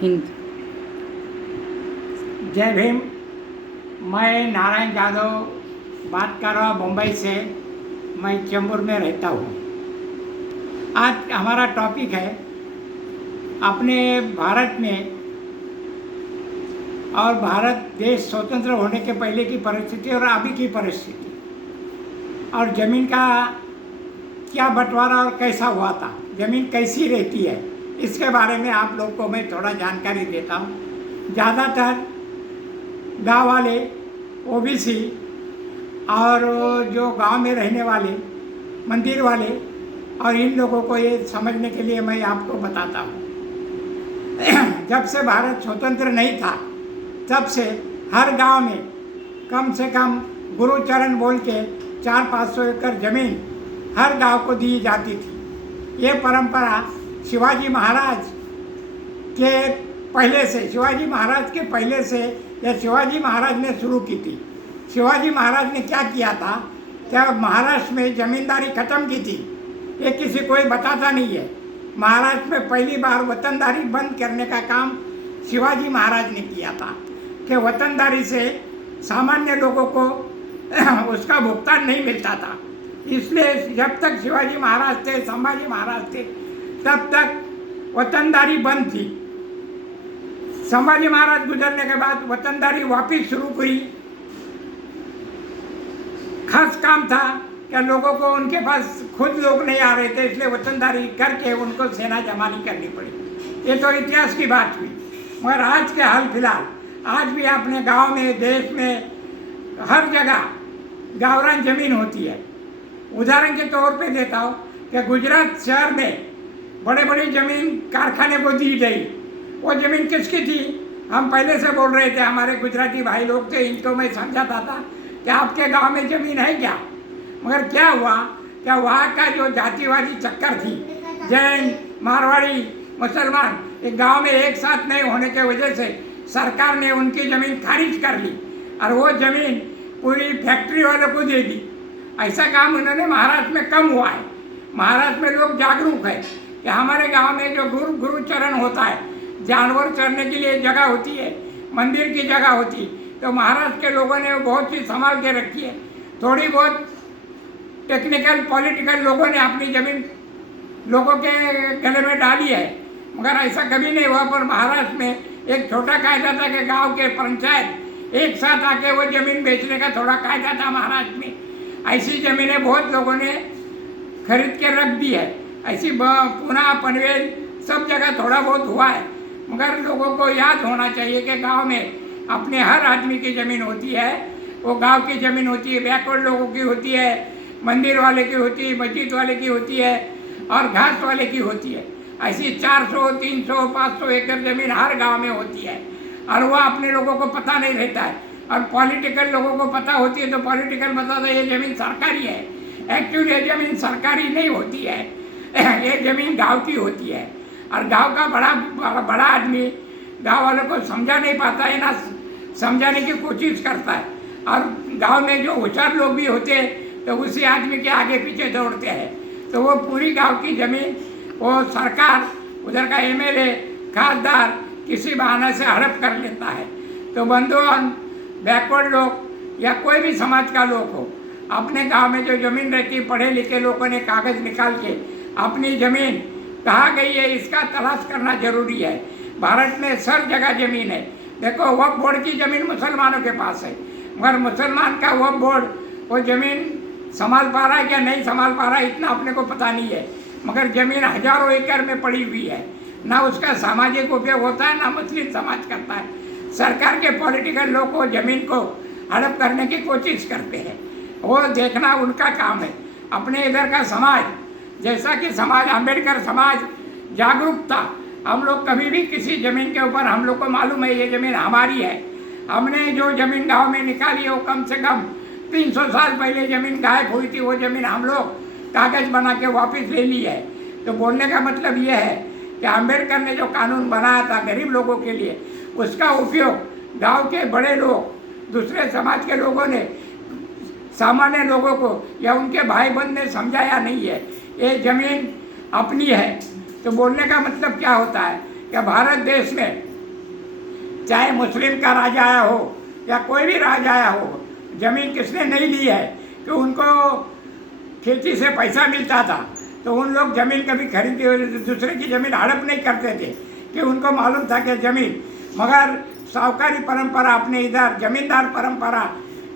हिंद। जय भीम। मैं नारायण यादव बात कर रहा हूँ मुंबई से। मैं चेंबूर में रहता हूँ। आज हमारा टॉपिक है अपने भारत में और भारत देश स्वतंत्र होने के पहले की परिस्थिति और अभी की परिस्थिति, और ज़मीन का क्या बंटवारा और कैसा हुआ था, ज़मीन कैसी रहती है, इसके बारे में आप लोग को मैं थोड़ा जानकारी देता हूँ। ज़्यादातर गांव वाले ओबीसी और जो गांव में रहने वाले मंदिर वाले और इन लोगों को ये समझने के लिए मैं आपको बताता हूँ। जब से भारत स्वतंत्र नहीं था तब से हर गांव में कम से कम गुरुचरण बोल के 400-500 एकड़ ज़मीन हर गांव को दी जाती थी। ये परंपरा शिवाजी महाराज के पहले से, शिवाजी महाराज के पहले से या शिवाजी महाराज ने शुरू की थी। शिवाजी महाराज ने क्या किया था, क्या महाराष्ट्र में ज़मींदारी ख़त्म की थी, ये किसी कोई बताता नहीं है। महाराष्ट्र में पहली बार वतनदारी बंद करने का काम शिवाजी महाराज ने किया था कि वतनदारी से सामान्य लोगों को उसका भुगतान नहीं मिलता था। इसलिए जब तक शिवाजी महाराज थे, संभाजी महाराज थे, तब तक वतनदारी बंद थी। संभाजी महाराज गुजरने के बाद वतनदारी वापस शुरू हुई। खास काम था कि लोगों को उनके पास खुद लोग नहीं आ रहे थे, इसलिए वतनदारी करके उनको सेना जमानी करनी पड़ी। ये तो इतिहास की बात हुई। मगर आज के हाल फिलहाल आज भी अपने गांव में, देश में हर जगह गावरान जमीन होती है। उदाहरण के तौर पे देता हूँ कि गुजरात शहर में बड़े बड़े जमीन कारखाने को दी गई। वो ज़मीन किसकी थी, हम पहले से बोल रहे थे, हमारे गुजराती भाई लोग थे, इनको मैं समझाता था कि आपके गांव में ज़मीन है क्या। मगर क्या हुआ, क्या वहाँ का जो जातिवादी चक्कर थी, जैन, मारवाड़ी, मुसलमान, एक गांव में एक साथ नहीं होने के वजह से सरकार ने उनकी ज़मीन खारिज कर ली और वो ज़मीन पूरी फैक्ट्री वालों को दे दी। ऐसा काम उन्होंने महाराष्ट्र में कम हुआ है। महाराष्ट्र में लोग जागरूक है कि हमारे गांव में जो गुरुचरण होता है, जानवर चरने के लिए जगह होती है, मंदिर की जगह होती, तो महाराष्ट्र के लोगों ने बहुत सी संभाल के रखी है। थोड़ी बहुत टेक्निकल पॉलिटिकल लोगों ने अपनी ज़मीन लोगों के गले में डाली है, मगर ऐसा कभी नहीं हुआ। पर महाराष्ट्र में एक छोटा कायदा था कि गांव के पंचायत एक साथ आके वो ज़मीन बेचने का थोड़ा कायदा था महाराष्ट्र में। ऐसी ज़मीनें बहुत लोगों ने खरीद के रख दी है। ऐसी पूना, पनवेल सब जगह थोड़ा बहुत हुआ है। मगर लोगों को याद होना चाहिए कि गांव में अपने हर आदमी की ज़मीन होती है। वो गांव की ज़मीन होती है, बैकवर्ड लोगों की होती है, मंदिर वाले की होती है, मस्जिद वाले की होती है और घास वाले की होती है। ऐसी 400, 300, 500 एकड़ ज़मीन हर गांव में होती है और वह अपने लोगों को पता नहीं रहता है। और पॉलिटिकल लोगों को पता होती है तो पॉलिटिकल बताता है ये ज़मीन सरकारी है। एक्चुअली ये ज़मीन सरकारी नहीं होती है, ये ज़मीन गांव की होती है। और गांव का बड़ा आदमी गांव वालों को समझा नहीं पाता है, ना समझाने की कोशिश करता है। और गांव में जो होशियार लोग भी होते हैं तो उसी आदमी के आगे पीछे दौड़ते हैं, तो वो पूरी गांव की ज़मीन वो सरकार, उधर का एमएलए, खासदार किसी बहाने से हड़प कर लेता है। तो बंधुओं, बैकवर्ड लोग या कोई भी समाज का लोग हो, अपने गांव में जो ज़मीन रहती है, पढ़े लिखे लोगों ने कागज़ निकाल के अपनी ज़मीन कहाँ गई है इसका तलाश करना जरूरी है। भारत में हर जगह ज़मीन है। देखो, वक्फ बोर्ड की ज़मीन मुसलमानों के पास है, मगर मुसलमान का वक्फ बोर्ड वो ज़मीन संभाल पा रहा है क्या नहीं संभाल पा रहा है इतना अपने को पता नहीं है। मगर ज़मीन हजारों एकड़ में पड़ी हुई है, ना उसका सामाजिक उपयोग होता है, ना मुस्लिम समाज करता है। सरकार के पॉलिटिकल लोग को ज़मीन को हड़प करने की कोशिश करते हैं, वो देखना उनका काम है। अपने इधर का समाज, जैसा कि समाज अम्बेडकर समाज जागरूक था, हम लोग कभी भी किसी ज़मीन के ऊपर, हम लोग को मालूम है ये ज़मीन हमारी है। हमने जो ज़मीन गांव में निकाली है वो कम से कम 300 साल पहले ज़मीन गायब हुई थी, वो ज़मीन हम लोग कागज़ बना के वापस ले ली है। तो बोलने का मतलब ये है कि अम्बेडकर ने जो कानून बनाया था गरीब लोगों के लिए, उसका उपयोग गांव के बड़े लोग, दूसरे समाज के लोगों ने, सामान्य लोगों को या उनके भाई बहन ने समझाया नहीं है। ये ज़मीन अपनी है। तो बोलने का मतलब क्या होता है कि भारत देश में चाहे मुस्लिम का राजा आया हो या कोई भी राजा आया हो, जमीन किसने नहीं ली है कि उनको खेती से पैसा मिलता था तो उन लोग ज़मीन कभी खरीदी और दूसरे की ज़मीन हड़प नहीं करते थे कि उनको मालूम था कि ज़मीन, मगर साहूकारी परंपरा अपने इधर जमींदार परंपरा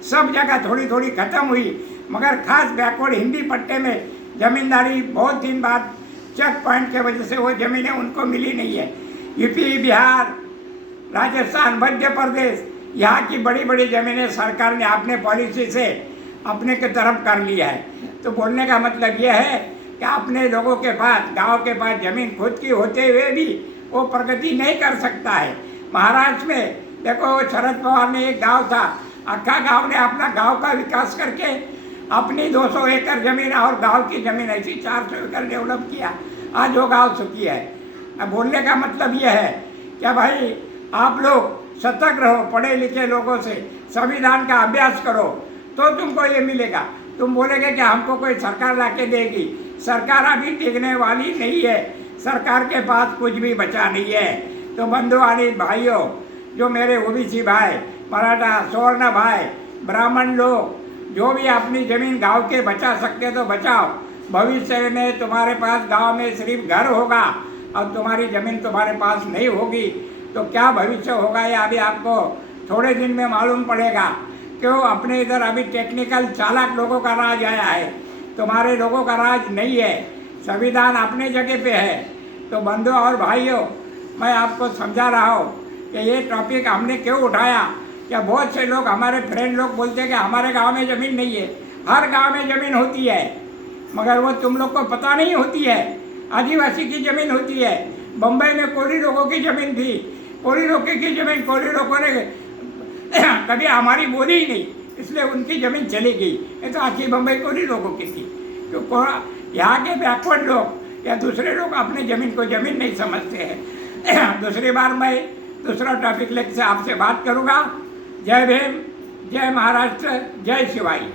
सब जगह थोड़ी थोड़ी ख़त्म हुई, मगर खास बैकवर्ड हिंदी पट्टे में ज़मींदारी बहुत दिन बाद चेक पॉइंट के वजह से वो ज़मीनें उनको मिली नहीं है। यूपी, बिहार, राजस्थान, मध्य प्रदेश, यहाँ की बड़ी बड़ी ज़मीनें सरकार ने अपने पॉलिसी से अपने के तरफ कर लिया है। तो बोलने का मतलब यह है कि अपने लोगों के पास, गांव के पास ज़मीन खुद की होते हुए भी वो प्रगति नहीं कर सकता है। महाराष्ट्र में देखो, शरद पवार ने एक गांव था, अक्का गांव ने अपना गांव का विकास करके अपनी 200 एकड़ ज़मीन और गांव की ज़मीन ऐसी 400 एकड़ डेवलप किया। आज वो गांव सुखी है। अब बोलने का मतलब यह है कि भाई आप लोग सतर्क रहो, पढ़े लिखे लोगों से संविधान का अभ्यास करो तो तुमको ये मिलेगा। तुम बोलेगे कि हमको कोई सरकार ला के देगी, सरकार अभी टिकने वाली नहीं है, सरकार के पास कुछ भी बचा नहीं है। तो बंधुआनी भाइयों, जो मेरे ओबीसी भाई, मराठा, सवर्ण भाई, ब्राह्मण लोग, जो भी अपनी ज़मीन गांव के बचा सकते तो बचाओ। भविष्य में तुम्हारे पास गांव में सिर्फ घर होगा और तुम्हारी ज़मीन तुम्हारे पास नहीं होगी तो क्या भविष्य होगा ये अभी आपको थोड़े दिन में मालूम पड़ेगा। क्यों? अपने इधर अभी टेक्निकल चालाक लोगों का राज आया है, तुम्हारे लोगों का राज नहीं है। संविधान अपने जगह पे है। तो बंधुओं और भाइयों, मैं आपको समझा रहा हूँ कि ये टॉपिक हमने क्यों उठाया। क्या बहुत से लोग, हमारे फ्रेंड लोग बोलते हैं कि हमारे गांव में ज़मीन नहीं है। हर गांव में ज़मीन होती है, मगर वो तुम लोग को पता नहीं होती है। आदिवासी की ज़मीन होती है। बम्बई में कोरी लोगों की ज़मीन थी, कोरी लोगों की ज़मीन कोरी लोगों ने कभी हमारी बोली ही नहीं, इसलिए उनकी ज़मीन चली गई। ये तो आखिर बम्बई कोरी लोगों की थी। तो यहाँ के बैकवर्ड लोग या दूसरे लोग अपने ज़मीन को ज़मीन नहीं समझते हैं। दूसरी बार मैं दूसरा टॉपिक लेकर आपसे बात करूँगा। जय भीम, जय महाराष्ट्र, जय शिवाई।